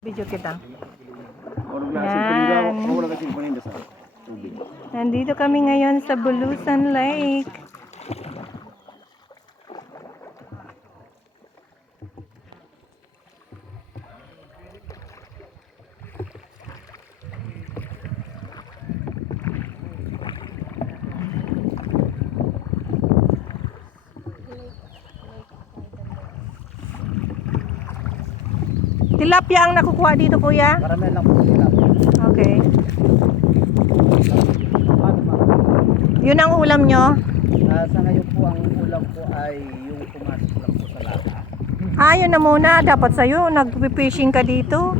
Video kita. Yan. Yan. Nandito kami ngayon sa Bulusan Lake. Tilapia ang nakukuha dito, kuya? Karamihan lang po tilapia. Okay. Yun ang ulam nyo? Sa ngayon po, ang ulam po ay yung pumasok lang po sa lata. Yun na muna. Dapat sa'yo, nag-fishing ka dito.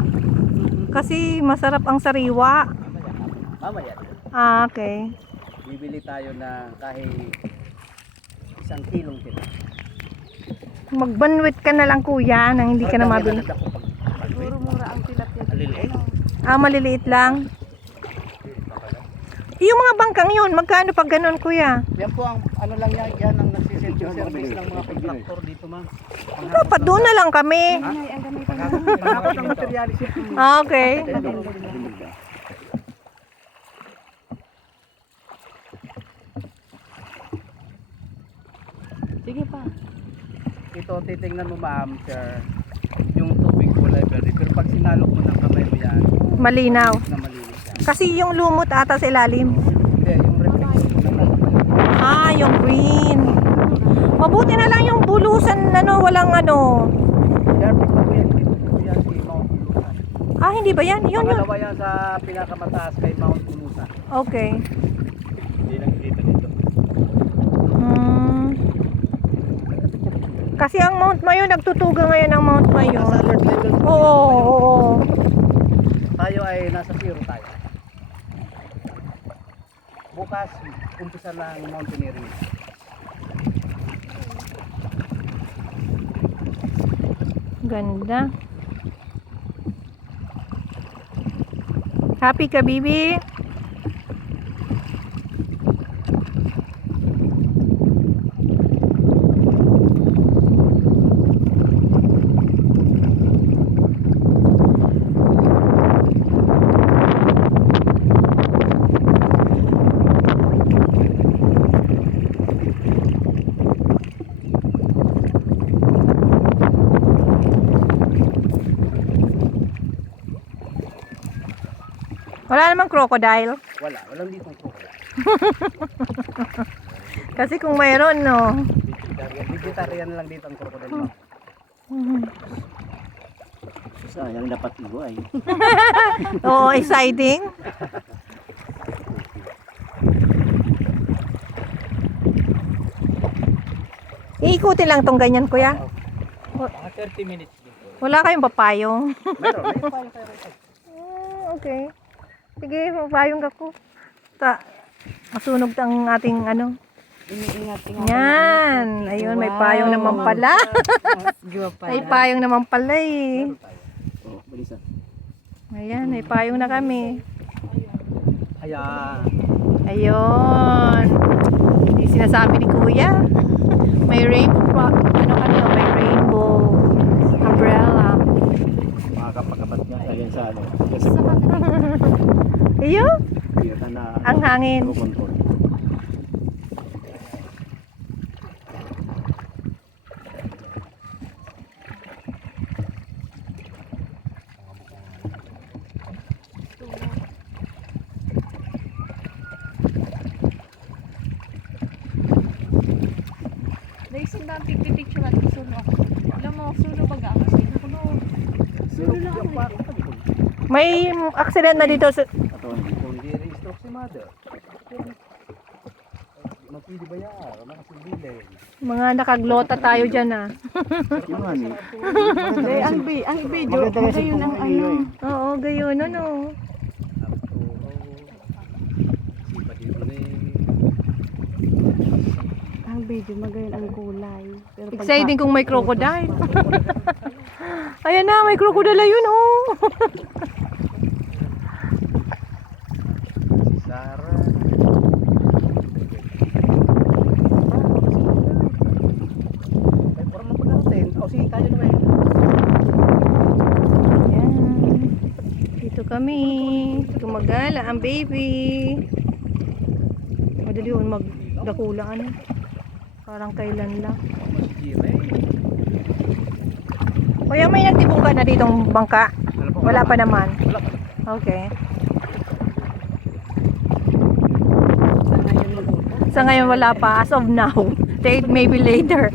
Kasi masarap ang sariwa. Mamaya. Okay. Bibili tayo na kahit 1 kilong tilapia. Magbanwit ka na lang, kuya, nang hindi ka na mabili. Mura ang tilapia. Maliliit. Maliliit lang. Yung mga bangkang yun, magkano pag ganun, kuya? Yan po ang ano lang yan ang nagsisilbi service ng mga contractor dito, ma'am. Dapat doon na lang kami. Ay, ang gamitan mo. Pangakot ng materialis yan. Okay. Sige pa. Ito, titingnan mo, ma'am, sir, yung tubig kulay verde. Pero pag sinalok mo ng kamay mo yan, Malinaw. na malinis yan. Kasi yung lumot ata sa ilalim. Hindi, yung reflection po na lang. Yung green. Mabuti na lang yung bulusan, walang ano. Airport na po yan. Dito po yan si Mount Bulusan. Hindi ba yan? Yun. Pangalawa yan sa pinakamataas kay Mount Bulusan. Okay. Hindi lang dito dito. Kasi ang Mount Mayon, nagtutuga ngayon ang Mount Nasa Mayon. alert level po. Oo. Tayo ay nasa zero tayo. Bukas, umpisa ng mountaineering. Ganda. Happy ka, Bibi? Wala namang crocodile. Walang ditong crocodile. Kasi kung mayroon, no. Vegetarian lang dito ang crocodile mo. Sayang dapat ibuhay. Oo, exciting. Iikuti lang tong ganyan, kuya. 30 minutes dito. Wala kayong papayong. Meron, may paano tayo rito. Okay. Sige, papayong ako. Masunog ang ating ano. Iniingat. Yan. Ayun, may payong naman pala. May payong naman pala eh. Oh, balisa. Ayan, may payong na kami. Ayan. Ayun. Hindi sinasabi ni kuya. May rainbow may rainbow umbrella. Makakapagabat nga. Ayan sa ano. Ayun, Na ang hangin. control. Naisip na ang picture at sulo ako. Alam mo, sulo baga kasi. Sulo lang ako. May accident na dito sa... Hindi rin-stroke si mother. Magpili ba yan? Nakasibilin. Mga nakaglota tayo dyan ah. Ang video, magayon ang ano. Oo, gayon ano. Ang video, magayon ang kulay. Pero pag Exciting kung may crocodile. Ayan na, may crocodile yun oh. Si Sarah. Ay, parang napagarating. O sige, tayo naman. Ayan. kami. Gumagala ang baby. O, dali yun, magdakulaan. Parang kailan lang. Mas gire. Kuya, may nagtibong ka na ditong bangka? Wala pa naman. Wala pa. Okay. Sa ngayon mag-uto. Sa ngayon wala pa. As of now. Maybe later.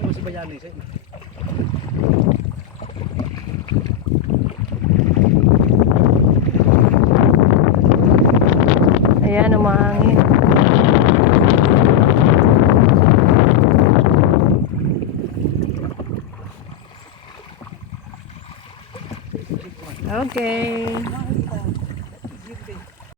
Ano si Bayani siya? Ayan, umahangin. Okay.